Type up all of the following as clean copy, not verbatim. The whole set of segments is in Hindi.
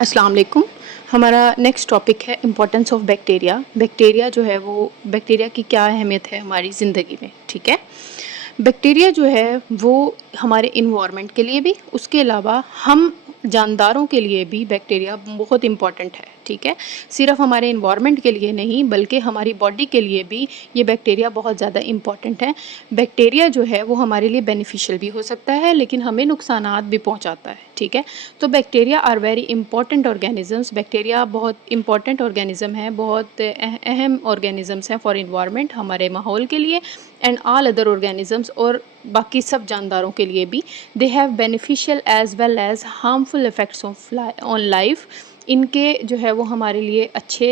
अस्सलाम वालेकुम। हमारा नेक्स्ट टॉपिक है इम्पोर्टेंस ऑफ बैक्टीरिया। बैक्टीरिया जो है वो बैक्टीरिया की क्या अहमियत है हमारी ज़िंदगी में, ठीक है। बैक्टीरिया जो है वो हमारे इन्वायरमेंट के लिए भी, उसके अलावा हम जानदारों के लिए भी बैक्टीरिया बहुत इम्पॉर्टेंट है, ठीक है। सिर्फ हमारे इन्वायरमेंट के लिए नहीं बल्कि हमारी बॉडी के लिए भी ये बैक्टीरिया बहुत ज़्यादा इम्पॉर्टेंट है। बैक्टीरिया जो है वो हमारे लिए बेनिफिशियल भी हो सकता है लेकिन हमें नुकसानात भी पहुंचाता है, ठीक है। तो bacteria are very important organisms. Bacteria बहुत इंपॉर्टेंट ऑर्गेनिज्म है, बहुत अहम ऑर्गेनिजम्स हैं फॉर इन्वायरमेंट, हमारे माहौल के लिए एंड ऑल अदर ऑर्गेनिजम्स, और बाकी सब जानदारों के लिए भी। They have beneficial as well as harmful effects of on life. इनके जो है वो हमारे लिए अच्छे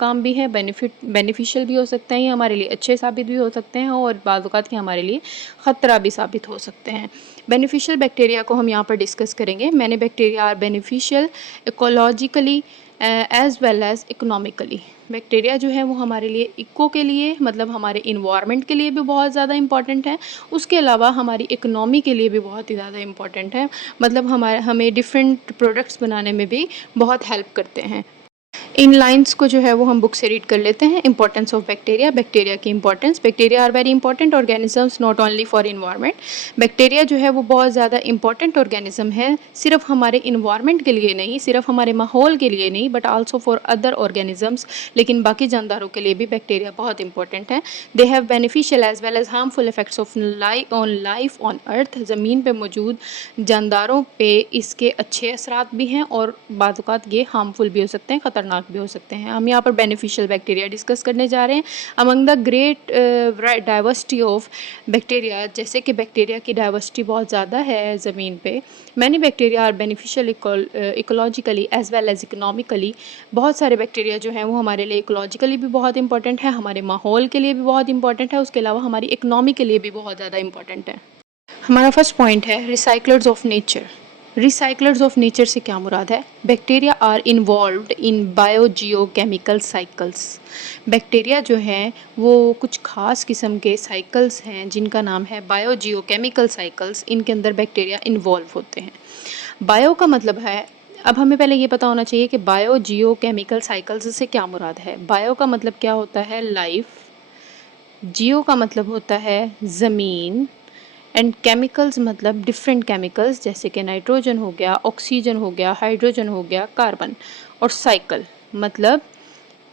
काम भी हैं, बेनिफिशियल भी हो सकते हैं, ये हमारे लिए अच्छे साबित भी हो सकते हैं और बाद वक़्त के हमारे लिए ख़तरा भी साबित हो सकते हैं। बेनिफिशियल बैक्टीरिया को हम यहाँ पर डिस्कस करेंगे। Many bacteria are beneficial ecologically as well as economically. Bacteria जो है वो हमारे लिए इको के लिए मतलब हमारे इन्वायरमेंट के लिए भी बहुत ज़्यादा इंपॉर्टेंट है, उसके अलावा हमारी इकोनॉमी के लिए भी बहुत ही ज़्यादा इंपॉर्टेंट है। मतलब हमें डिफरेंट प्रोडक्ट्स बनाने में भी बहुत हेल्प करते हैं। इन लाइंस को जो है वो हम बुक से रीड कर लेते हैं। इंपॉर्टेंस ऑफ बैक्टीरिया, बैक्टीरिया की importance. Bacteria are very important organisms not only for environment. Bacteria जो है वो बहुत ज़्यादा इंपॉर्टेंट ऑर्गेनिज्म है, सिर्फ हमारे इन्वायरमेंट के लिए नहीं, सिर्फ हमारे माहौल के लिए नहीं, but also for other organisms. लेकिन बाकी जानदारों के लिए भी बैक्टीरिया बहुत इंपॉर्टेंट है। They have beneficial as well as harmful effects of life on earth. ज़मीन पर मौजूद जानदारों पे इसके अच्छे असरात भी हैं और बाद वक़्त ये हार्मफुल भी हो सकते हैं, ख़तरनाक भी हो सकते हैं। हम यहाँ पर बेनिफिशियल बैक्टीरिया डिस्कस करने जा रहे हैं। Among the great diversity of bacteria, जैसे कि बैक्टीरिया की डाइवर्सिटी बहुत ज़्यादा है ज़मीन पे। Many bacteria are beneficial ecologically as well as economically. बहुत सारे बैक्टीरिया जो हैं वो हमारे लिए इकोलॉजिकली भी बहुत इंपॉर्टेंट है, हमारे माहौल के लिए भी बहुत इंपॉर्टेंट है, उसके अलावा हमारी इकनॉमी के लिए भी बहुत ज़्यादा इंपॉर्टेंट है। हमारा फर्स्ट पॉइंट है recyclers of nature. Recyclers of nature से क्या मुराद है? Bacteria are involved in biogeochemical cycles. Bacteria जो हैं वो कुछ खास किस्म के साइकिल्स हैं जिनका नाम है बायोजियोकेमिकल साइकिल्स। इनके अंदर बैक्टीरिया इन्वॉल्व होते हैं। बायो का मतलब है, अब हमें पहले ये पता होना चाहिए कि बायोजियोकेमिकल साइकिल्स से क्या मुराद है। बायो का मतलब क्या होता है? लाइफ। जियो का मतलब होता है ज़मीन, एंड केमिकल्स मतलब डिफरेंट केमिकल्स, जैसे कि नाइट्रोजन हो गया, ऑक्सीजन हो गया, हाइड्रोजन हो गया, कार्बन। और साइकिल मतलब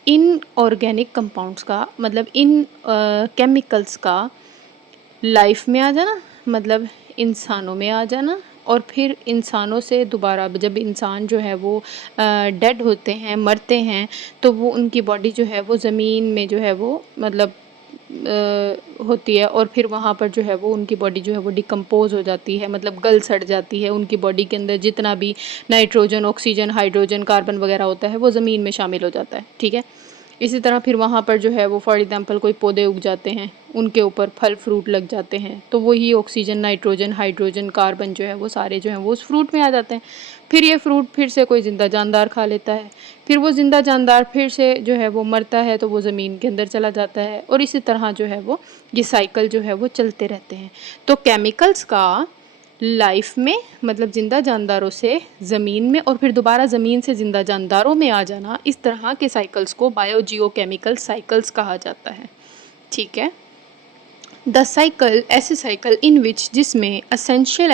इन ऑर्गेनिक कंपाउंड्स का, मतलब इन केमिकल्स का लाइफ में आ जाना, मतलब इंसानों में आ जाना, और फिर इंसानों से दोबारा जब इंसान जो है वो डेड होते हैं, मरते हैं, तो वो उनकी बॉडी जो है वो ज़मीन में जो है वो मतलब होती है, और फिर वहाँ पर जो है वो उनकी बॉडी जो है वो डिकम्पोज़ हो जाती है, मतलब गल सड़ जाती है। उनकी बॉडी के अंदर जितना भी नाइट्रोजन, ऑक्सीजन, हाइड्रोजन, कार्बन वगैरह होता है वो ज़मीन में शामिल हो जाता है, ठीक है। इसी तरह फिर वहाँ पर जो है वो फॉर एग्ज़ाम्पल कोई पौधे उग जाते हैं, उनके ऊपर फल फ्रूट लग जाते हैं, तो वही ऑक्सीजन, नाइट्रोजन, हाइड्रोजन, कार्बन जो है वो सारे जो हैं वो उस फ्रूट में आ जाते हैं। फिर ये फ्रूट फिर से कोई ज़िंदा जानदार खा लेता है, फिर वो ज़िंदा जानदार फिर से जो है वो मरता है तो वो ज़मीन के अंदर चला जाता है, और इसी तरह जो है वो ये साइकिल जो है वो चलते रहते हैं। तो केमिकल्स का लाइफ में मतलब ज़िंदा जानदारों से ज़मीन में और फिर दोबारा ज़मीन से ज़िंदा जानदारों में आ जाना, इस तरह के साइकिल्स को बायोजियोकेमिकल साइकिल्स कहा जाता है, ठीक है। द साइकिल, ऐसे साइकिल इन विच जिसमें essential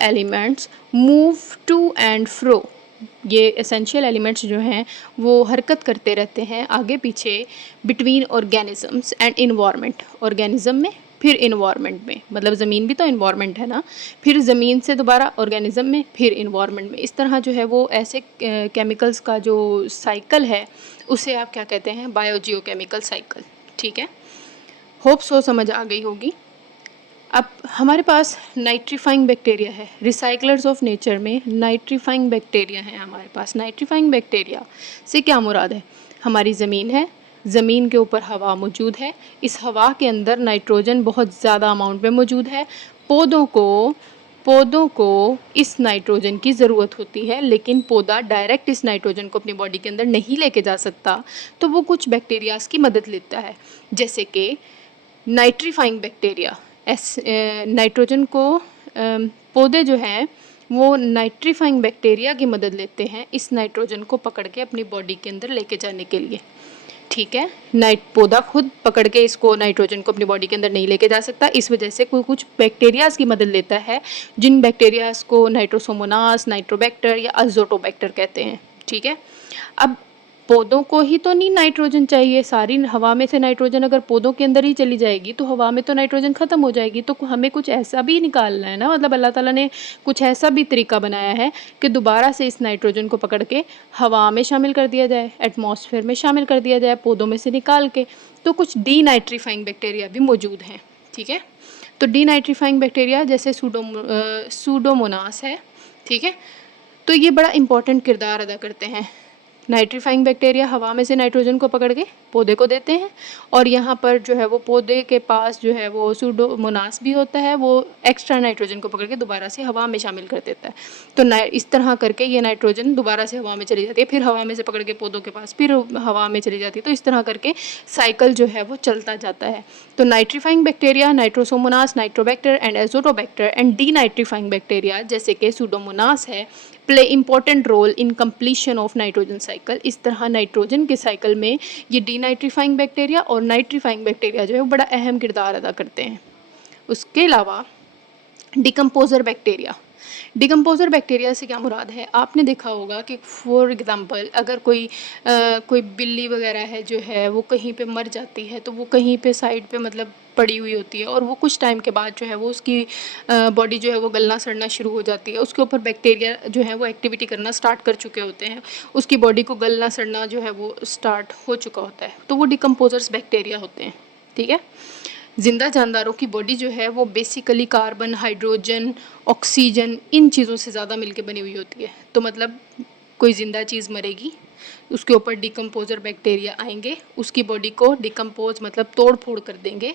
elements move to and fro. ये एसेंशियल एलिमेंट्स जो हैं वो हरकत करते रहते हैं आगे पीछे between organisms and environment. Organism में फिर इन्वायरमेंट में, मतलब ज़मीन भी तो इन्वायरमेंट है ना, फिर ज़मीन से दोबारा ऑर्गेनिज्म में, फिर इन्वायरमेंट में। इस तरह जो है वो ऐसे केमिकल्स का जो साइकिल है उसे आप क्या कहते हैं? बायोजियोकेमिकल साइकिल, ठीक है। होप सो समझ आ गई होगी। अब हमारे पास नाइट्रीफाइंग बैक्टीरिया है। रिसाइक्लर्स ऑफ नेचर में नाइट्रीफाइंग बैक्टीरिया है हमारे पास। नाइट्रीफाइंग बैक्टीरिया से क्या मुराद है? हमारी ज़मीन है, ज़मीन के ऊपर हवा मौजूद है, इस हवा के अंदर नाइट्रोजन बहुत ज़्यादा अमाउंट में मौजूद है। पौधों को इस नाइट्रोजन की ज़रूरत होती है, लेकिन पौधा डायरेक्ट इस नाइट्रोजन को अपनी बॉडी के अंदर नहीं लेके जा सकता, तो वो कुछ बैक्टीरियाज़ की मदद लेता है, जैसे कि नाइट्रीफाइंग बैक्टीरिया। नाइट्रोजन को पौधे जो हैं वो नाइट्रीफाइंग बैक्टीरिया की मदद लेते हैं इस नाइट्रोजन को पकड़ के अपनी बॉडी के अंदर लेके जाने के लिए। ठीक है, पौधा खुद पकड़ के इसको नाइट्रोजन को अपनी बॉडी के अंदर नहीं लेके जा सकता, इस वजह से कोई कुछ बैक्टीरियाज की मदद लेता है, जिन बैक्टीरियाज को नाइट्रोसोमोनास, नाइट्रोबैक्टर या अज़ोटोबैक्टर कहते हैं। ठीक है, अब पौधों को ही तो नहीं नाइट्रोजन चाहिए, सारी हवा में से नाइट्रोजन अगर पौधों के अंदर ही चली जाएगी तो हवा में तो नाइट्रोजन ख़त्म हो जाएगी। तो हमें कुछ ऐसा भी निकालना है ना, मतलब अल्लाह ताला ने कुछ ऐसा भी तरीका बनाया है कि दोबारा से इस नाइट्रोजन को पकड़ के हवा में शामिल कर दिया जाए, एटमॉस्फेयर में शामिल कर दिया जाए, पौधों में से निकाल के। तो कुछ डीनाइट्रीफाइंग बैक्टीरिया भी मौजूद हैं। ठीक है, तो डीनाइट्रीफाइंग बैक्टीरिया जैसे सूडोमोनास है। ठीक है, तो ये बड़ा इंपॉर्टेंट किरदार अदा करते हैं। नाइट्रीफाइंग बैक्टीरिया हवा में से नाइट्रोजन को पकड़ के पौधे को देते हैं, और यहाँ पर जो है वो पौधे के पास जो है वो सूडोमोनास भी होता है, वो एक्स्ट्रा नाइट्रोजन को पकड़ के दोबारा से हवा में शामिल कर देता है। तो इस तरह करके ये नाइट्रोजन दोबारा से हवा में चली जाती है, फिर हवा में से पकड़ के पौधों के पास फिर हवा में चली जाती है। तो इस तरह करके साइकिल जो है वो चलता जाता है। तो nitrifying bacteria, Nitrosomonas, Nitrobacter and Azotobacter and denitrifying bacteria जैसे कि सूडोमोनास है, play important role in completion of nitrogen cycle. इस तरह नाइट्रोजन के साइकिल में ये डीनाइट्रीफाइंग बैक्टीरिया और नाइट्रीफाइंग बैक्टीरिया जो है वो बड़ा अहम किरदार अदा करते हैं। उसके अलावा डिकम्पोजर बैक्टीरिया, डिकम्पोजर बैक्टीरिया से क्या मुराद है, आपने देखा होगा कि फॉर एग्ज़ाम्पल अगर कोई बिल्ली वगैरह है जो है वो कहीं पे मर जाती है, तो वो कहीं पे साइड पे मतलब पड़ी हुई होती है, और वो कुछ टाइम के बाद जो है वो उसकी बॉडी जो है वो गलना सड़ना शुरू हो जाती है, उसके ऊपर बैक्टीरिया जो है वो एक्टिविटी करना स्टार्ट कर चुके होते हैं, उसकी बॉडी को गलना सड़ना जो है वो स्टार्ट हो चुका होता है, तो वो डिकम्पोजर्स बैक्टीरिया होते हैं। ठीक है, जिंदा जानदारों की बॉडी जो है वो basically carbon, hydrogen, oxygen in चीज़ों से ज़्यादा मिलके बनी हुई होती है। तो मतलब कोई ज़िंदा चीज़ मरेगी, उसके ऊपर डिकम्पोजर बैक्टीरिया आएंगे, उसकी बॉडी को डिकम्पोज मतलब तोड़ फोड़ कर देंगे,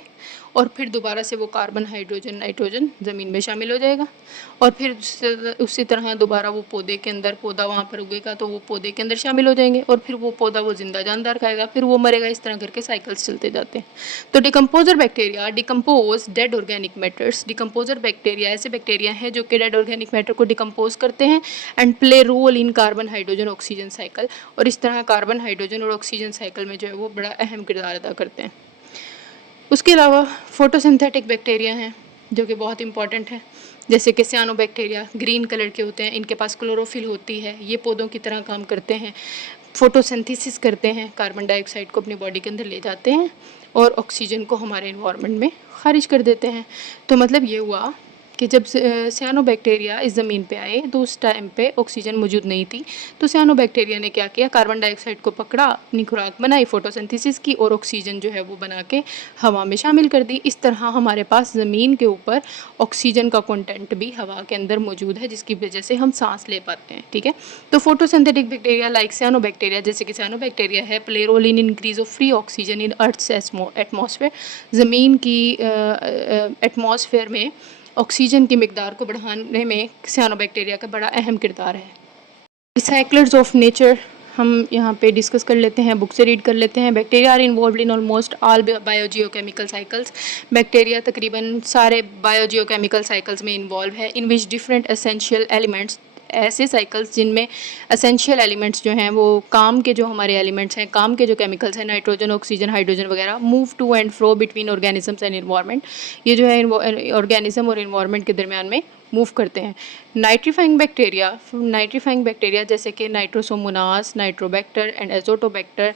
और फिर दोबारा से वो कार्बन, हाइड्रोजन, नाइट्रोजन ज़मीन में शामिल हो जाएगा, और फिर उसी तरह दोबारा वो पौधे के अंदर, पौधा वहाँ पर उगेगा तो वो पौधे के अंदर शामिल हो जाएंगे, और फिर वो पौधा वो जिंदा जानदार खाएगा, फिर वो मरेगा। इस तरह करके साइकिल्स चलते जाते हैं। तो decomposer bacteria decompose dead organic matters. Decomposer bacteria ऐसे बैक्टीरिया हैं जो कि डेड ऑर्गेनिक मैटर को डिकम्पोज करते हैं and play role in carbon, hydrogen, oxygen cycle. और इस तरह कार्बन, हाइड्रोजन और ऑक्सीजन साइकिल में जो है वो बड़ा अहम किरदार अदा करते हैं। उसके अलावा फोटोसिंथेटिक बैक्टीरिया हैं जो कि बहुत इंपॉर्टेंट है, जैसे कि सियानोबैक्टीरिया, ग्रीन कलर के होते हैं, इनके पास क्लोरोफिल होती है, ये पौधों की तरह काम करते हैं, फोटोसिंथेसिस करते हैं, कार्बन डाइऑक्साइड को अपनी बॉडी के अंदर ले जाते हैं और ऑक्सीजन को हमारे इन्वायरमेंट में खारिज कर देते हैं। तो मतलब ये हुआ कि जब सियानोबैक्टीरिया इस ज़मीन पे आए तो उस टाइम पे ऑक्सीजन मौजूद नहीं थी, तो सियानोबैक्टीरिया ने क्या किया, कार्बन डाइऑक्साइड को पकड़ा, अपनी खुराक बनाई, फोटोसिंथेसिस की, और ऑक्सीजन जो है वो बना के हवा में शामिल कर दी। इस तरह हमारे पास ज़मीन के ऊपर ऑक्सीजन का कंटेंट भी हवा के अंदर मौजूद है, जिसकी वजह से हम सांस ले पाते हैं। ठीक है, तो फोटोसिंथेटिक बैक्टीरिया लाइक सियानोबैक्टीरिया, जैसे कि सियानोबैक्टीरिया है, play role in increase of free oxygen in earth's atmosphere. ज़मीन की एटमॉस्फेयर में ऑक्सीजन की मिकदार को बढ़ाने में सियानोबैक्टीरिया का बड़ा अहम किरदार है। रिसाइक्लर्स ऑफ नेचर हम यहाँ पे डिस्कस कर लेते हैं, बुक से रीड कर लेते हैं। Bacteria are involve in almost all biogeochemical cycles. Bacteria तकरीबन सारे बायोजियोकेमिकल साइकिल्स में इन्वॉल्व है, in which different essential elements, ऐसे साइकिल्स जिनमें एसेंशियल एलिमेंट्स जो हैं वो काम के, जो हमारे एलिमेंट्स हैं, काम के जो केमिकल्स हैं, नाइट्रोजन, ऑक्सीजन, हाइड्रोजन वगैरह, move to and fro between organisms and environment. ये जो है ऑर्गेनिज्म और इन्वायरमेंट के दरमियान में मूव करते हैं। नाइट्रीफाइंग बैक्टीरिया जैसे कि Nitrosomonas, Nitrobacter and Azotobacter,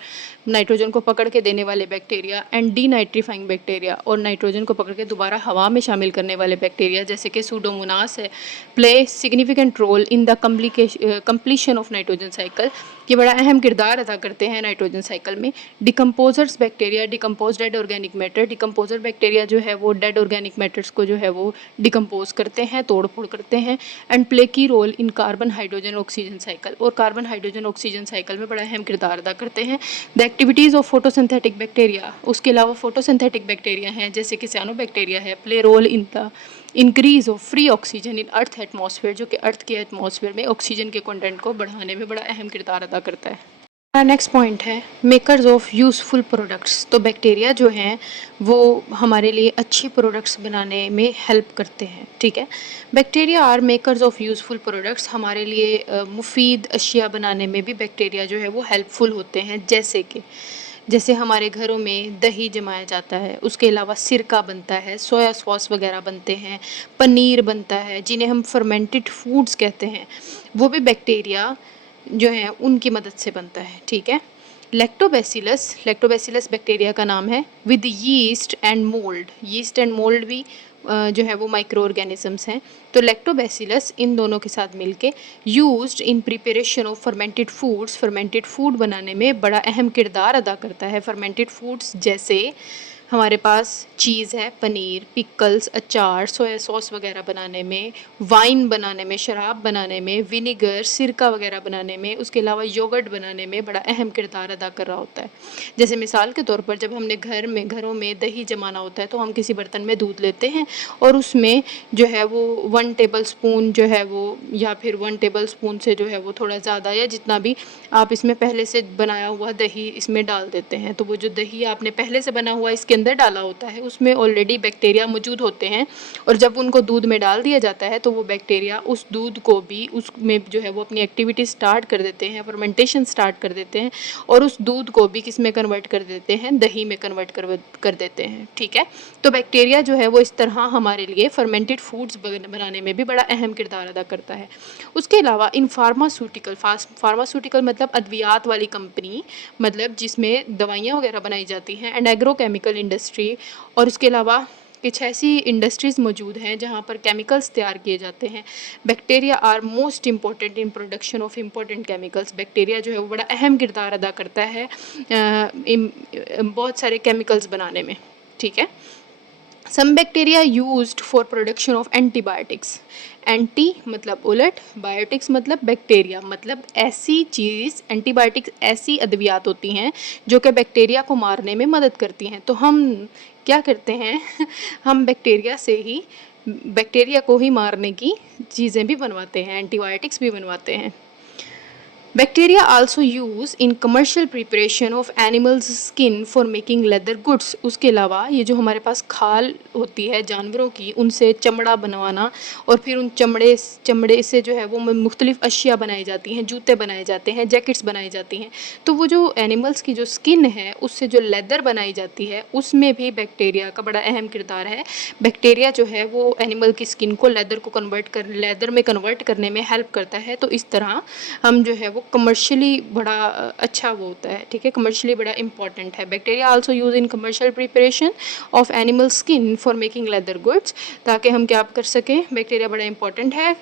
nitrogen को पकड़ के देने वाले बैक्टीरिया, एंड डीनाइट्रीफाइंग बैक्टीरिया, और नाइट्रोजन को पकड़ के दोबारा हवा में शामिल करने वाले बैक्टीरिया जैसे कि सूडोमोनास है, play significant role in the completion of nitrogen cycle. ये बड़ा अहम किरदार अदा करते हैं नाइट्रोजन साइकिल में। Decomposers bacteria decompose dead organic matter. Decomposer bacteria जो है वो डेड ऑर्गेनिक मैटर्स को जो है वो डिकम्पोज करते हैं, तोड़ फोड़ करते हैं, and play key role in carbon, hydrogen, oxygen cycle, और कार्बन, हाइड्रोजन, ऑक्सीजन साइकिल में बड़ा अहम किरदार अदा करते हैं। The activities of photosynthetic bacteria, उसके अलावा फोटोसिंथेटिक बैक्टीरिया हैं जैसे कि सियानोबैक्टीरिया है, play role in the increase of free oxygen in earth atmosphere, जो कि अर्थ के एटमॉस्फेयर में ऑक्सीजन के कंटेंट को बढ़ाने में बड़ा अहम किरदार अदा करता है। नेक्स्ट पॉइंट है मेकर्स ऑफ यूज़फुल प्रोडक्ट्स। तो बैक्टीरिया जो हैं वो हमारे लिए अच्छी प्रोडक्ट्स बनाने में हेल्प करते हैं, ठीक है। Bacteria are makers of useful products. हमारे लिए मुफीद अशिया बनाने में भी बैक्टीरिया जो है वो हेल्पफुल होते हैं। जैसे हमारे घरों में दही जमाया जाता है, उसके अलावा सिरका बनता है, सोया सॉस वगैरह बनते हैं, पनीर बनता है, जिन्हें हम फर्मेंटेड फूड्स कहते हैं, वो भी बैक्टीरिया जो है उनकी मदद से बनता है, ठीक है। लैक्टोबैसिलस बैक्टीरिया का नाम है विद यीस्ट एंड मोल्ड भी जो है वो माइक्रो ऑर्गेनिजम्स हैं। तो लैक्टोबैसिलस इन दोनों के साथ मिलके used in preparation of fermented food बनाने में बड़ा अहम किरदार अदा करता है। फर्मेंटेड फूड्स जैसे हमारे पास चीज़ है, पनीर, पिकल्स, अचार, सोया सॉस वगैरह बनाने में, वाइन बनाने में, शराब बनाने में, विनेगर, सिरका वगैरह बनाने में, उसके अलावा योगर्ट बनाने में बड़ा अहम किरदार अदा कर रहा होता है। जैसे मिसाल के तौर पर जब हमने घरों में दही जमाना होता है तो हम किसी बर्तन में दूध लेते हैं और उसमें जो है वो 1 टेबल स्पून जो है वो, या फिर 1 टेबल स्पून से जो है वो थोड़ा ज़्यादा या जितना भी आप इसमें पहले से बनाया हुआ दही इसमें डाल देते हैं। तो वो जो दही आपने पहले से बना हुआ इसके अंदर डाला होता है उसमें ऑलरेडी बैक्टीरिया मौजूद होते हैं, और जब उनको दूध में डाल दिया जाता है तो वो बैक्टीरिया उस दूध को भी उसमें जो है वो अपनी एक्टिविटी स्टार्ट कर देते हैं, फर्मेंटेशन स्टार्ट कर देते हैं, और उस दूध को भी किस में कन्वर्ट कर देते हैं, दही में कन्वर्ट कर देते हैं, ठीक है। तो बैक्टीरिया जो है वो इस तरह हमारे लिए फर्मेंटेड फूड्स बनाने में भी बड़ा अहम किरदार अदा करता है। उसके अलावा इन फार्मास्यूटिकल मतलब अद्वियात वाली कंपनी, मतलब जिसमें दवाइयाँ वगैरह बनाई जाती हैं, एंड एग्रोकेमिकल इंडस्ट्री, और उसके अलावा कुछ ऐसी इंडस्ट्रीज़ मौजूद हैं जहाँ पर केमिकल्स तैयार किए जाते हैं। Bacteria are most important in production of important chemicals. Bacteria जो है वो बड़ा अहम किरदार अदा करता है बहुत सारे केमिकल्स बनाने में, ठीक है। Some bacteria used for production of antibiotics. Anti मतलब उलट, बायोटिक्स मतलब बैक्टीरिया, मतलब ऐसी चीज़, एंटीबायोटिक्स ऐसी अद्वियात होती हैं जो कि बैक्टीरिया को मारने में मदद करती हैं। तो हम क्या करते हैं हम बैक्टीरिया को ही मारने की चीज़ें भी बनवाते हैं, एंटीबायोटिक्स भी बनवाते हैं। Bacteria also use in commercial preparation of animals skin for making leather goods. उसके अलावा ये जो हमारे पास खाल होती है जानवरों की, उनसे चमड़ा बनवाना, और फिर उन चमड़े से जो है वो मुख्तलिफ अशिया बनाई जाती हैं, जूते बनाए जाते हैं, जैकेट्स बनाई जाती हैं। तो वो जो एनिमल्स की जो स्किन है उससे जो लेदर बनाई जाती है उसमें भी बैक्टीरिया का बड़ा अहम किरदार है। बैक्टीरिया जो है वो एनिमल की स्किन को लेदर में कन्वर्ट करने में हेल्प करता है। तो इस तरह हम जो है वो कमर्शियली बड़ा अच्छा वो होता है, ठीक है, कमर्शियली बड़ा इंपॉर्टेंट है। Bacteria also use in commercial preparation of animal skin for making leather goods, ताकि हम क्या कर सकें। बैक्टीरिया बड़ा इंपॉर्टेंट है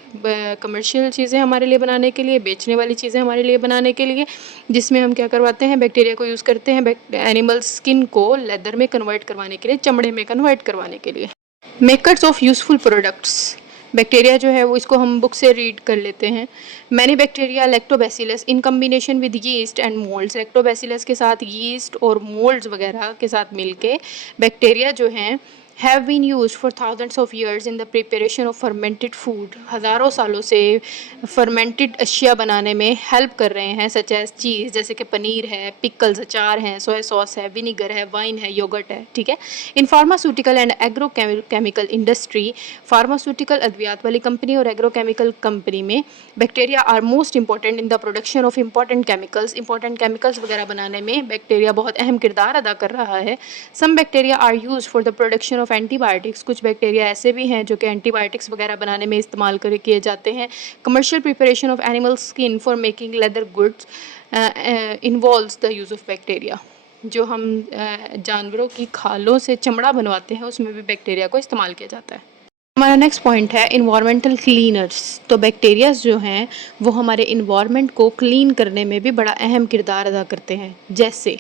कमर्शियल चीज़ें हमारे लिए बनाने के लिए, बेचने वाली चीज़ें हमारे लिए बनाने के लिए, जिसमें हम क्या करवाते हैं, बैक्टीरिया को यूज़ करते हैं एनिमल स्किन को लेदर में कन्वर्ट करवाने के लिए, चमड़े में कन्वर्ट करवाने के लिए। Makers of useful products. Bacteria जो है वो इसको हम बुक से रीड कर लेते हैं। Many bacteria lactobacillus in combination with yeast and moulds. Lactobacillus के साथ यीस्ट और मोल्ड्स वगैरह के साथ मिलके बैक्टीरिया जो हैं have been use for thousands of years in the preparation of fermented food. हज़ारों सालों से फर्मेंटेड अशिया बनाने में हेल्प कर रहे हैं, सच एज चीज़, जैसे कि पनीर है, पिकल्स अचार हैं, सोया सॉस है, विनीगर है, वाइन है, योगर्ट है, ठीक है। In pharmaceutical and agrochemical industry, pharmaceutical अद्वियात वाली कंपनी और एग्रोकेमिकल कंपनी में bacteria are most important in the production of important chemicals वगैरह बनाने में बैक्टीरिया बहुत अहम किरदार अदा कर रहा है। Some bacteria are use for the production of antibiotics. कुछ बैक्टीरिया ऐसे भी हैं जो कि एंटीबायोटिक्स वगैरह बनाने में इस्तेमाल किए जाते हैं। Commercial preparation of animal skin for making leather goods involves the use of bacteria. जो हम जानवरों की खालों से चमड़ा बनवाते हैं उसमें भी बैक्टीरिया को इस्तेमाल किया जाता है। हमारा नेक्स्ट पॉइंट है इन्वायरमेंटल क्लीनर्स। तो बैक्टीरियाज जो हैं वो हमारे इन्वायरमेंट को क्लीन करने में भी बड़ा अहम किरदार अदा करते हैं। जैसे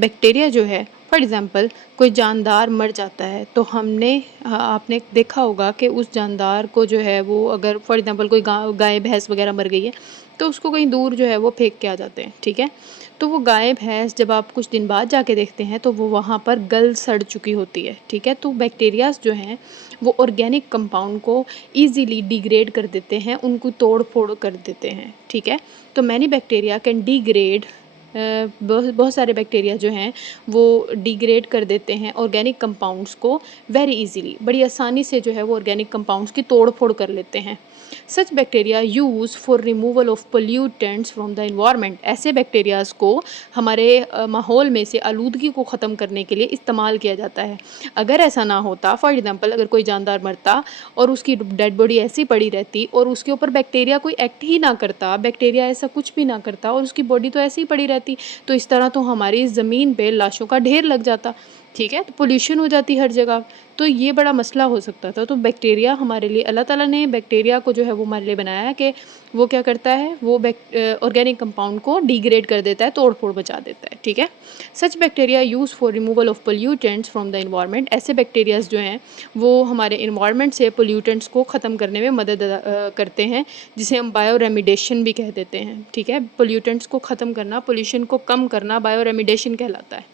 बैक्टीरिया जो है, फॉर एग्ज़ाम्पल कोई जानदार मर जाता है तो आपने देखा होगा कि उस जानदार को जो है वो, अगर फॉर एग्ज़ाम्पल कोई गाय भैंस वगैरह मर गई है तो उसको कहीं दूर जो है वो फेंक के आ जाते हैं, ठीक है। तो वो गाय भैंस जब आप कुछ दिन बाद जाके देखते हैं तो वो वहाँ पर गल सड़ चुकी होती है, ठीक है। तो बैक्टीरियाज जो हैं वो ऑर्गेनिक कंपाउंड को ईजीली डिग्रेड कर देते हैं, उनको तोड़ फोड़ कर देते हैं, ठीक है। तो मैनी बैक्टीरिया कैन डिग्रेड बहुत बहुत सारे बैक्टीरिया जो हैं वो डिग्रेड कर देते हैं ऑर्गेनिक कंपाउंड्स को वेरी इजीली, बड़ी आसानी से जो है वो ऑर्गेनिक कंपाउंड्स की तोड़ फोड़ कर लेते हैं। Such bacteria use for removal of pollutants from the environment, ऐसे बैक्टीरियाज को हमारे माहौल में से आलूदगी को ख़त्म करने के लिए इस्तेमाल किया जाता है। अगर ऐसा ना होता, फॉर एग्जांपल अगर कोई जानदार मरता और उसकी डेड बॉडी ऐसी पड़ी रहती और उसके ऊपर बैक्टीरिया कोई एक्ट ही ना करता, बैक्टीरिया ऐसा कुछ भी ना करता और उसकी बॉडी तो ऐसी ही पड़ी रहती, तो इस तरह तो हमारी ज़मीन पे लाशों का ढेर लग जाता, ठीक है, तो पोल्यूशन हो जाती हर जगह, तो ये बड़ा मसला हो सकता था। तो बैक्टीरिया हमारे लिए, अल्लाह ताला ने बैक्टीरिया को जो है वो हमारे लिए बनाया है कि वो क्या करता है, वो ऑर्गेनिक कंपाउंड को डिग्रेड कर देता है, तोड़ फोड़ मचा देता है, ठीक है। Such bacteria use for removal of pollutants from the environment, ऐसे बैक्टीरियाज जो हैं वो हमारे इन्वायरमेंट से पोल्यूटेंट्स को ख़त्म करने में मदद करते हैं, जिसे हम बायो रेमिडेशन भी कह देते हैं, ठीक है। पोल्यूटेंट्स को ख़त्म करना, पोल्यूशन को कम करना बायो रेमिडेशन कहलाता है।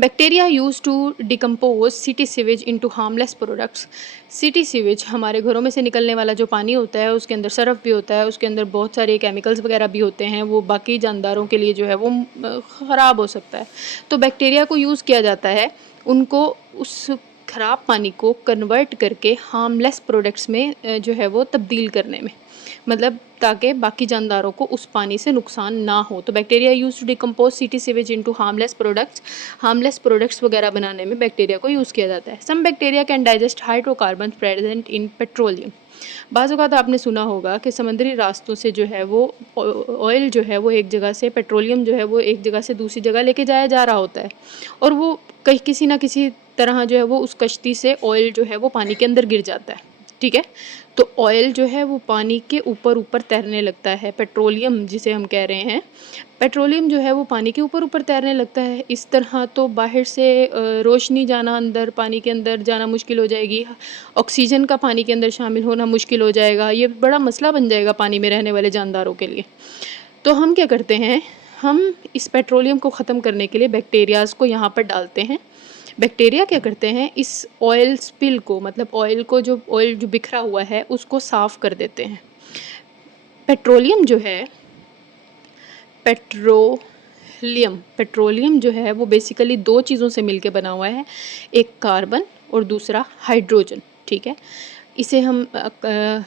Bacteria use to decompose city sewage into harmless products. City sewage हमारे घरों में से निकलने वाला जो पानी होता है उसके अंदर सरफ भी होता है, उसके अंदर बहुत सारे केमिकल्स वगैरह भी होते हैं, वो बाकी जानदारों के लिए जो है वो ख़राब हो सकता है। तो बैक्टीरिया को यूज़ किया जाता है उनको उस ख़राब पानी को कन्वर्ट करके हार्मलेस प्रोडक्ट्स में जो है वो तब्दील करने में, मतलब ताकि बाकी जानदारों को उस पानी से नुकसान ना हो। तो bacteria use to decompose city sewage into harmless products, harmless products वगैरह बनाने में बैक्टीरिया को यूज़ किया जाता है। Some bacteria can digest hydrocarbon present in petroleum. बाज़ औक़ात आपने सुना होगा कि समुद्री रास्तों से जो है वो ऑयल जो है वो एक जगह से, पेट्रोलियम जो है वो एक जगह से दूसरी जगह लेके जाया जा रहा होता है और वो कहीं किसी ना किसी तरह जो है वो उस कश्ती से ऑयल जो है वो पानी के अंदर गिर जाता है, ठीक है। तो ऑयल जो है वो पानी के ऊपर ऊपर तैरने लगता है, पेट्रोलियम जिसे हम कह रहे हैं, पेट्रोलियम जो है वो पानी के ऊपर ऊपर तैरने लगता है। इस तरह तो बाहर से रोशनी जाना, अंदर पानी के अंदर जाना मुश्किल हो जाएगी, ऑक्सीजन का पानी के अंदर शामिल होना मुश्किल हो जाएगा, ये बड़ा मसला बन जाएगा पानी में रहने वाले जानदारों के लिए। तो हम क्या करते हैं, हम इस पेट्रोलियम को ख़त्म करने के लिए बैक्टीरियाज़ को यहाँ पर डालते हैं। बैक्टीरिया क्या करते हैं, इस ऑयल स्पिल को, मतलब ऑयल जो बिखरा हुआ है उसको साफ़ कर देते हैं। पेट्रोलियम जो है, पेट्रोलियम जो है वो बेसिकली दो चीज़ों से मिलके बना हुआ है, एक कार्बन और दूसरा हाइड्रोजन, ठीक है। इसे हम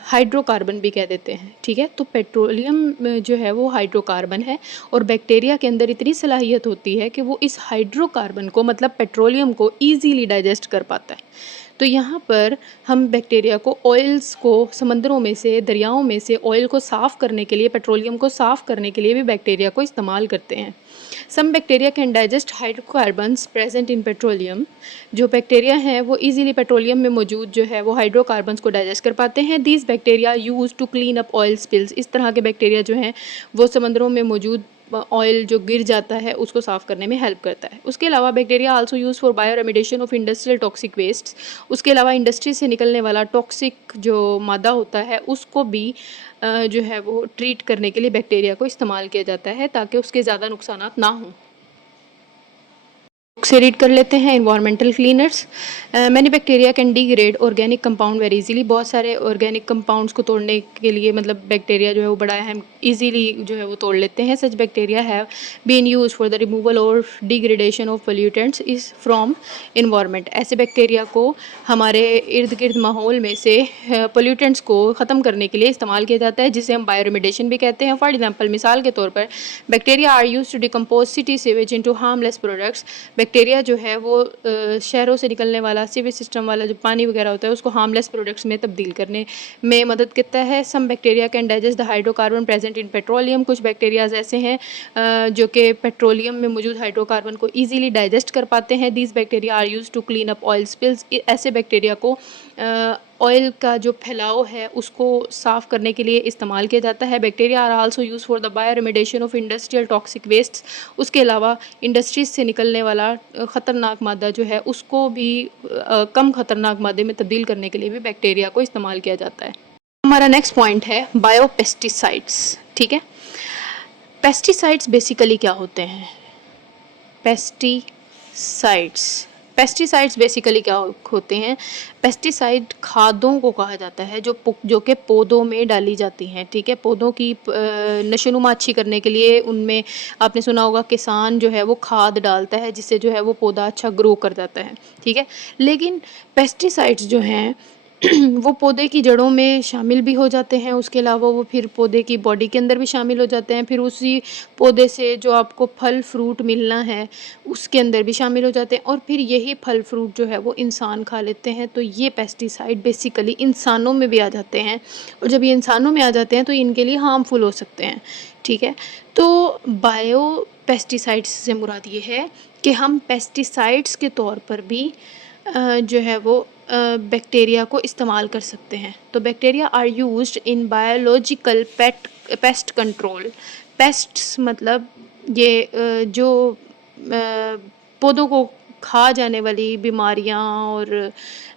हाइड्रोकार्बन भी कह देते हैं, ठीक है। तो पेट्रोलियम जो है वो हाइड्रोकार्बन है और बैक्टीरिया के अंदर इतनी सलाहियत होती है कि वो इस हाइड्रोकार्बन को, मतलब पेट्रोलियम को ईज़िली डाइजेस्ट कर पाता है। तो यहाँ पर हम बैक्टीरिया को ऑयल्स को, समंदरों में से, दरियाओं में से ऑयल को साफ़ करने के लिए, पेट्रोलियम को साफ़ करने के लिए भी बैक्टीरिया को इस्तेमाल करते हैं। Some bacteria can digest hydrocarbons present in petroleum. जो बैक्टीरिया हैं वो इजीली पेट्रोलियम में मौजूद जो है वो हाइड्रोकार्बन्स को डाइजेस्ट कर पाते हैं। These bacteria use to clean up oil spills. इस तरह के बैक्टीरिया जो हैं वो समंदरों में मौजूद ऑयल जो गिर जाता है उसको साफ़ करने में हेल्प करता है। उसके अलावा bacteria also use for bioremediation of industrial toxic waste. उसके अलावा इंडस्ट्री से निकलने वाला टॉक्सिक जो मादा होता है उसको भी जो है वो ट्रीट करने के लिए बैक्टीरिया को इस्तेमाल किया जाता है ताकि उसके ज़्यादा नुकसानात ना हों। से रीड कर लेते हैं environmental cleaners. Many bacteria can degrade organic compound very easily. बहुत सारे ऑर्गेनिक कंपाउंड्स को तोड़ने के लिए, मतलब बैक्टीरिया जो है वो बड़ा अहम इजीली जो है वो तोड़ लेते हैं। Such bacteria have been use for the removal और degradation of pollutants is from environment. ऐसे बैक्टीरिया को हमारे इर्द गिर्द माहौल में से पोल्यूटेंट्स को ख़त्म करने के लिए इस्तेमाल किया जाता है, जिसे हम बायोरेमिडेशन भी कहते हैं। फॉर एग्जाम्पल, मिसाल के तौर पर bacteria are use to decompose city sewage into harmless products. Bacteria जो है वो शहरों से निकलने वाला सीवेज सिस्टम वाला जो पानी वगैरह होता है उसको हार्मलेस प्रोडक्ट्स में तब्दील करने में मदद करता है। Some bacteria can digest the hydrocarbon present in petroleum. कुछ बैक्टीरियाज ऐसे हैं जो कि पेट्रोलियम में मौजूद हाइड्रोकार्बन को ईजिली डाइजेस्ट कर पाते हैं। These bacteria are use to clean up oil spills. ऐसे बैक्टीरिया को ऑयल का जो फैलाव है उसको साफ़ करने के लिए इस्तेमाल किया जाता है। Bacteria are also use for the bioremediation of industrial toxic waste. उसके अलावा इंडस्ट्रीज से निकलने वाला ख़तरनाक मादा जो है उसको भी कम ख़तरनाक मादे में तब्दील करने के लिए भी बैक्टीरिया को इस्तेमाल किया जाता है। हमारा नेक्स्ट पॉइंट है बायोपेस्टिसाइड्स। ठीक है, पेस्टिसाइड्स बेसिकली क्या होते हैं? पेस्टिसाइड्स पेस्टिसाइड्स बेसिकली क्या होते हैं? पेस्टिसाइड खादों को कहा जाता है जो कि पौधों में डाली जाती हैं, ठीक है? पौधों की नशोनुमा अच्छी करने के लिए उनमें आपने सुना होगा किसान जो है वो खाद डालता है जिससे जो है वो पौधा अच्छा ग्रो कर जाता है, ठीक है? लेकिन पेस्टिसाइड्स जो हैं वो पौधे की जड़ों में शामिल भी हो जाते हैं, उसके अलावा वो फिर पौधे की बॉडी के अंदर भी शामिल हो जाते हैं, फिर उसी पौधे से जो आपको फल फ्रूट मिलना है उसके अंदर भी शामिल हो जाते हैं और फिर यही फल फ्रूट जो है वो इंसान खा लेते हैं। तो ये पेस्टिसाइड बेसिकली इंसानों में भी आ जाते हैं और जब ये इंसानों में आ जाते हैं तो इनके लिए हार्मफुल हो सकते हैं, ठीक है? तो बायो पेस्टिसाइड्स से मुराद ये है कि हम पेस्टिसाइड्स के तौर पर भी जो है वो बैक्टीरिया को इस्तेमाल कर सकते हैं। तो bacteria are used in biological pest control. Pests मतलब ये जो पौधों को खा जाने वाली बीमारियां और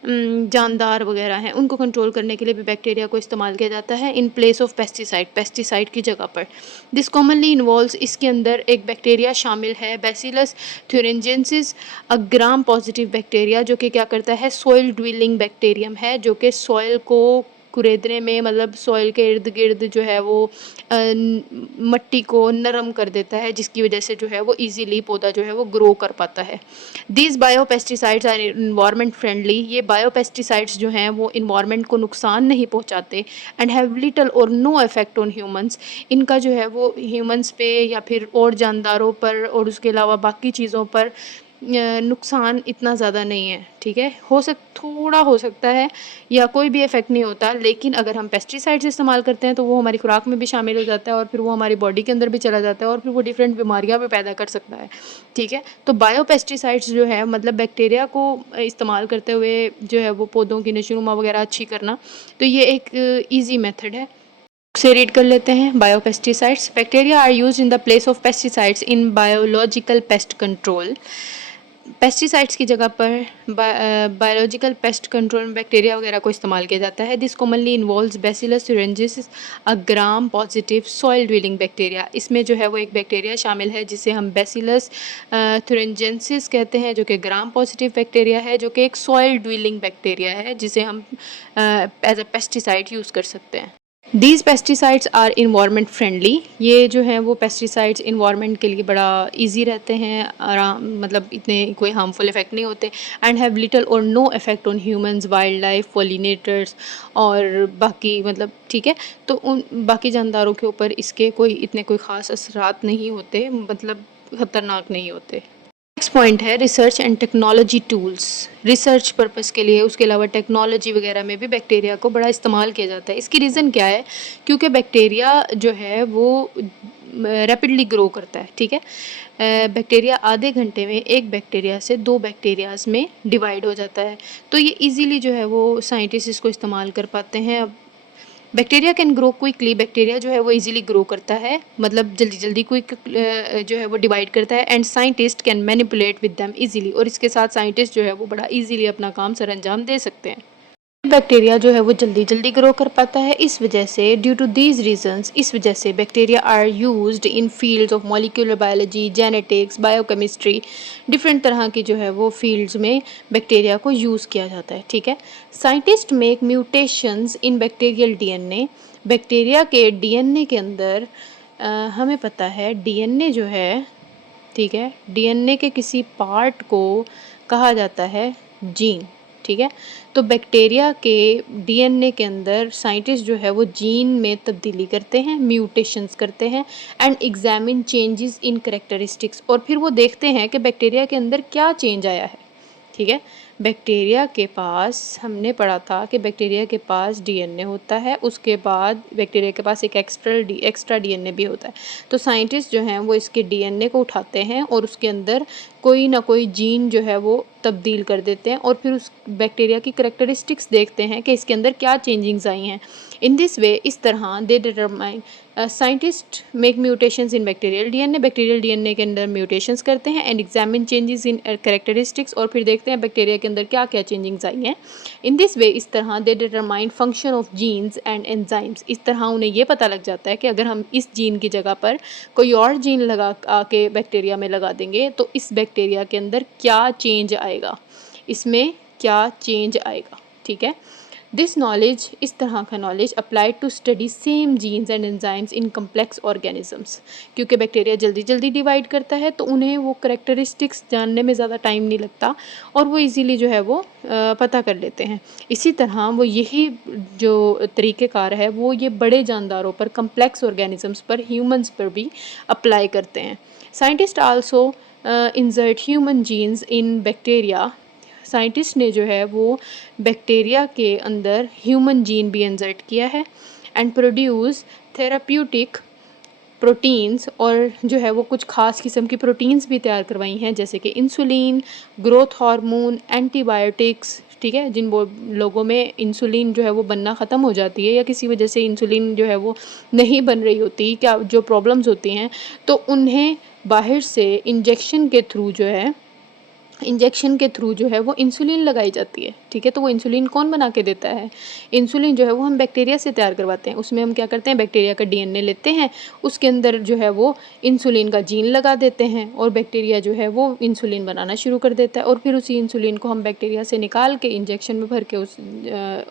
जानदार वगैरह हैं उनको कंट्रोल करने के लिए भी बैक्टीरिया को इस्तेमाल किया जाता है इन प्लेस ऑफ पेस्टिसाइड की जगह पर। दिस कॉमनली इन्वॉल्व्स, इसके अंदर एक बैक्टीरिया शामिल है बैसिलस थ्यूरिंजेंसिस, अ ग्राम पॉजिटिव बैक्टीरिया, जो कि क्या करता है, सॉइल ड्विलिंग बैक्टीरियम है, जो कि सॉइल को कुरेदने में मतलब सॉइल के इर्द गिर्द जो है वो मट्टी को नरम कर देता है जिसकी वजह से जो है वो इजीली पौधा जो है वो ग्रो कर पाता है। These biopesticides are environment friendly. ये बायोपेस्टिसाइड्स जो हैं वो इन्वायरमेंट को नुकसान नहीं पहुंचाते एंड हैव लिटल और नो इफेक्ट ऑन ह्यूमंस। इनका जो है वो ह्यूमंस पे या फिर और जानदारों पर और उसके अलावा बाकी चीज़ों पर नुकसान इतना ज़्यादा नहीं है, ठीक है? थोड़ा हो सकता है या कोई भी इफ़ेक्ट नहीं होता, लेकिन अगर हम पेस्टिसाइड्स इस्तेमाल करते हैं तो वो हमारी खुराक में भी शामिल हो जाता है और फिर वो हमारी बॉडी के अंदर भी चला जाता है और फिर वो डिफरेंट बीमारियां भी पैदा कर सकता है, ठीक है? तो बायो पेस्टिसाइड्स जो है मतलब बैक्टीरिया को इस्तेमाल करते हुए जो है वो पौधों की नशोनुमा वगैरह अच्छी करना, तो ये एक ईजी मेथड है। से रीड कर लेते हैं। Biopesticides, bacteria are use in the place of pesticides in biological pest control. Pesticides की जगह पर बायोलॉजिकल पेस्ट कंट्रोल में बैक्टीरिया वगैरह को इस्तेमाल किया जाता है। This commonly involves bacillus thuringiensis, a gram positive soil dwelling bacteria. इसमें जो है वो एक बैक्टीरिया शामिल है जिसे हम बैसिलस thuringiensis कहते हैं, जो कि ग्राम पॉजिटिव बैक्टीरिया है, जो कि एक सॉइल ड्विलिंग बैक्टीरिया है जिसे हम एज अ पेस्टिसाइड यूज़ कर सकते हैं। These pesticides are environment friendly. ये जो हैं वो पेस्टिसाइड्स इन्वायरमेंट के लिए बड़ा इजी रहते हैं, आराम मतलब इतने कोई हार्मफुल इफेक्ट नहीं होते एंड हैव लिटल और no effect on humans, wildlife, pollinators और बाकी मतलब, ठीक है? तो उन बाकी जानदारों के ऊपर इसके कोई ख़ास असरात नहीं होते, मतलब ख़तरनाक नहीं होते। नेक्स्ट पॉइंट है research and technology tools. Research purpose के लिए, उसके अलावा टेक्नोलॉजी वगैरह में भी बैक्टीरिया को बड़ा इस्तेमाल किया जाता है। इसकी रीज़न क्या है? क्योंकि बैक्टीरिया जो है वो रैपिडली ग्रो करता है, ठीक है? बैक्टीरिया आधे घंटे में एक बैक्टीरिया से 2 बैक्टीरियाज में डिवाइड हो जाता है। तो ये इजीली जो है वो साइंटिस्ट इसको इस्तेमाल कर पाते हैं। अब bacteria can grow quickly, bacteria जो है वो इजीली ग्रो करता है, मतलब जल्दी जल्दी क्विक जो है वो डिवाइड करता है and scientist can manipulate with them easily, और इसके साथ साइंटिस्ट जो है वो बड़ा इजीली अपना काम सर अंजाम दे सकते हैं। बैक्टीरिया जो है वो जल्दी जल्दी ग्रो कर पाता है, इस वजह से ड्यू टू दीज रीजंस, इस वजह से bacteria are used in fields of molecular biology, genetics, biochemistry. Different तरह की जो है वो फील्ड्स में बैक्टीरिया को यूज़ किया जाता है, ठीक है? Scientist make mutations in bacterial DNA. Bacteria के डीएनए के अंदर हमें पता है डीएनए जो है, ठीक है, डीएनए के किसी पार्ट को कहा जाता है जीन, ठीक है? तो बैक्टीरिया के डीएनए के अंदर साइंटिस्ट जो है वो जीन में तब्दीली करते हैं, म्यूटेशंस करते हैं and examine changes in characteristics, और फिर वो देखते हैं कि बैक्टीरिया के अंदर क्या चेंज आया है, ठीक है? बैक्टीरिया के पास हमने पढ़ा था कि बैक्टीरिया के पास डीएनए होता है, उसके बाद बैक्टीरिया के पास एक एक्स्ट्रा डीएनए भी होता है। तो साइंटिस्ट जो हैं वो इसके डीएनए को उठाते हैं और उसके अंदर कोई ना कोई जीन जो है वो तब्दील कर देते हैं और फिर उस बैक्टीरिया की करैक्टरिस्टिक्स देखते हैं कि इसके अंदर क्या चेंजिंग्स आई हैं। इन दिस वे, इस तरह they determine, scientist make mutations in bacterial DNA के अंदर म्यूटेशंस करते हैं and examine changes in characteristics, और फिर देखते हैं बैक्टीरिया के अंदर क्या क्या चेंजिंग्स आई हैं। इन दिस वे, इस तरह they determine function of genes and enzymes. इस तरह उन्हें ये पता लग जाता है कि अगर हम इस जीन की जगह पर कोई और जीन लगा आके बैक्टीरिया में लगा देंगे तो इस बैक्टीरिया के अंदर क्या चेंज आएगा। इसमें क्या चेंज आएगा, ठीक है। दिस नॉलेज, इस तरह का knowledge applied to study same genes and enzymes in complex organisms. क्योंकि बैक्टीरिया जल्दी जल्दी डिवाइड करता है तो उन्हें वो करेक्टरिस्टिक्स जानने में ज़्यादा टाइम नहीं लगता और वो इजीली जो है वो पता कर लेते हैं। इसी तरह वो यही जो तरीक़ेकार है वो ये बड़े जानदारों पर, कम्प्लेक्स ऑर्गेनिजम्स पर, ह्यूमंस पर भी अप्लाई करते हैं। Scientist also insert human genes in bacteria. Scientist ने जो है वो बैक्टीरिया के अंदर ह्यूमन जीन भी इंसर्ट किया है एंड प्रोड्यूस थेराप्यूटिक प्रोटीन्स, और जो है वो कुछ खास किस्म की प्रोटीन्स भी तैयार करवाई हैं जैसे कि इंसुलिन, ग्रोथ हार्मोन, एंटीबायोटिक्स, ठीक है। जिन वो लोगों में इंसुलिन जो है वो बनना ख़त्म हो जाती है या किसी वजह से इंसुलिन जो है वो नहीं बन रही होती, क्या जो प्रॉब्लम्स होती हैं, तो उन्हें बाहर से इंजेक्शन के थ्रू जो है वो इंसुलिन लगाई जाती है, ठीक है। तो वो इंसुलिन कौन बना के देता है? इंसुलिन जो है वो हम बैक्टीरिया से तैयार करवाते हैं। उसमें हम क्या करते हैं, बैक्टीरिया का डीएनए लेते हैं, उसके अंदर जो है वो इंसुलिन का जीन लगा देते हैं और बैक्टीरिया जो है वो इंसुलिन बनाना शुरू कर देता है और फिर उसी इंसुलिन को हम बैक्टीरिया से निकाल के इंजेक्शन में भर के उस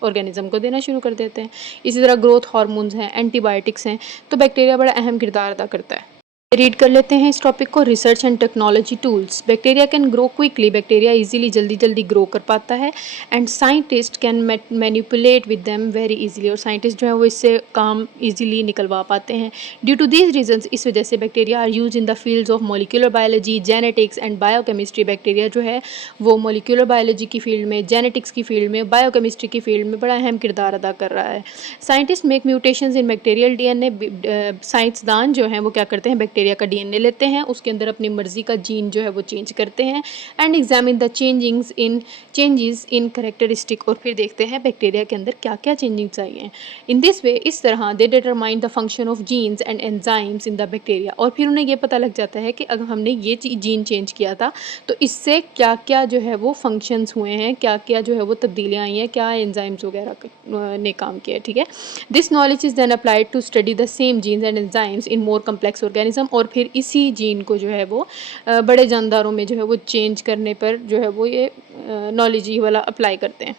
ऑर्गेनिज्म को देना शुरू कर देते हैं। इसी तरह ग्रोथ हार्मोन्स हैं, एंटीबायोटिक्स हैं, तो बैक्टीरिया बड़ा अहम किरदार अदा करता है। रीड कर लेते हैं इस टॉपिक को। Research and technology tools. Bacteria can grow quickly. Bacteria easily जल्दी जल्दी ग्रो कर पाता है and scientist can manipulate with them very easily. और साइंटिस्ट जो है वो इससे काम इजीली निकलवा पाते हैं। ड्यू टू दीज रीजंस, इस वजह से bacteria are use in the fields of molecular biology, genetics and biochemistry. Bacteria जो है वो मॉलिक्यूलर बायोलॉजी की फील्ड में, जेनेटिक्स की फील्ड में, बायोकेमिस्ट्री की फील्ड में बड़ा अहम किरदार अदा कर रहा है। Scientist make mutations in bacterial DNA. साइंसदान जो हैं वो क्या करते हैं, बैक्टीरिया का डीएनए लेते हैं, उसके अंदर अपनी मर्जी का जीन जो है वो चेंज करते हैं and examine the changes in characteristic. और फिर देखते हैं बैक्टीरिया के अंदर क्या क्या चेंजिंग्स आई हैं। इन दिस वे, इस तरह they determine the function of genes and enzymes in the bacteria. और फिर उन्हें ये पता लग जाता है कि अगर हमने ये जीन चेंज किया था तो इससे क्या क्या जो है वो फंक्शंस हुए हैं, क्या क्या जो है वो तब्दीलियाँ आई हैं, क्या एंजाइम्स वगैरह ने काम किया, ठीक है। This knowledge is then applied to study the same genes and enzymes in more complex organism. और फिर इसी जीन को जो है वो बड़े जानदारों में जो है वो चेंज करने पर जो है वो ये नॉलेज ही वाला अप्लाई करते हैं।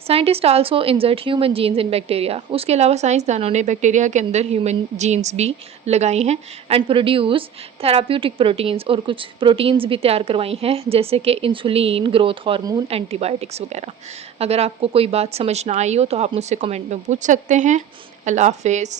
Scientist also insert human genes in bacteria. उसके अलावा साइंसदानों ने बैक्टीरिया के अंदर ह्यूमन जीन्स भी लगाई हैं एंड प्रोड्यूस थेराप्यूटिक प्रोटीन्स, और कुछ प्रोटीन्स भी तैयार करवाई हैं जैसे कि इंसुलिन, ग्रोथ हार्मोन, एंटीबायोटिक्स वगैरह। अगर आपको कोई बात समझ ना आई हो तो आप मुझसे कमेंट में पूछ सकते हैं। अल्लाह हाफिज़।